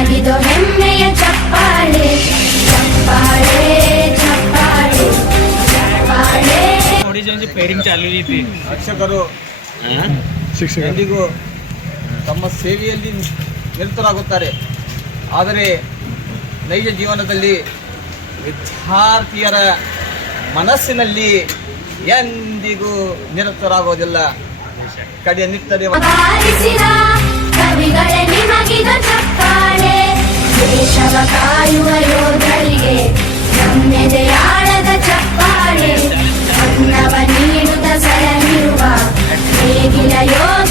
ನಿಮಗಿದು ಹೆಮ್ಮೆಯ ಚಪ್ಪಾಳೆ ಚಪ್ಪಾಳೆ ಚಪ್ಪಾಳೆ ಚಪ್ಪಾಳೆ. ಪೇರಿಂಗ್ ಚಾಲು ಐತಿ. ಶಿಕ್ಷಕರು ಎಂದಿಗೂ ತಮ್ಮ ಸೇವೆಯಲ್ಲಿ ನಿರತರಾಗುತ್ತಾರೆ. ಆದರೆ ನೈಜ ಜೀವನದಲ್ಲಿ ವಿದ್ಯಾರ್ಥಿಯರ ಮನಸ್ಸಿನಲ್ಲಿ ಎಂದಿಗೂ ನಿರತರಾಗುವುದಿಲ್ಲ. ಕಡೆ ನಿಟ್ಟರೆ ಕವಿಗಳೇ ನಿಮಗಿದು ಚಪ್ಪಾಳೆ. ದೇಶವ ಕಾಯುವ ಯೋಧರಿಗೆ ನಮ್ಮೆದೆಯಾಳದ ಚಪ್ಪಾಳೆ. ಅನ್ನವ ನೀಡುತ್ತ ಸಲಹಿರುವ ನೇಗಿಲ ಯೋಧ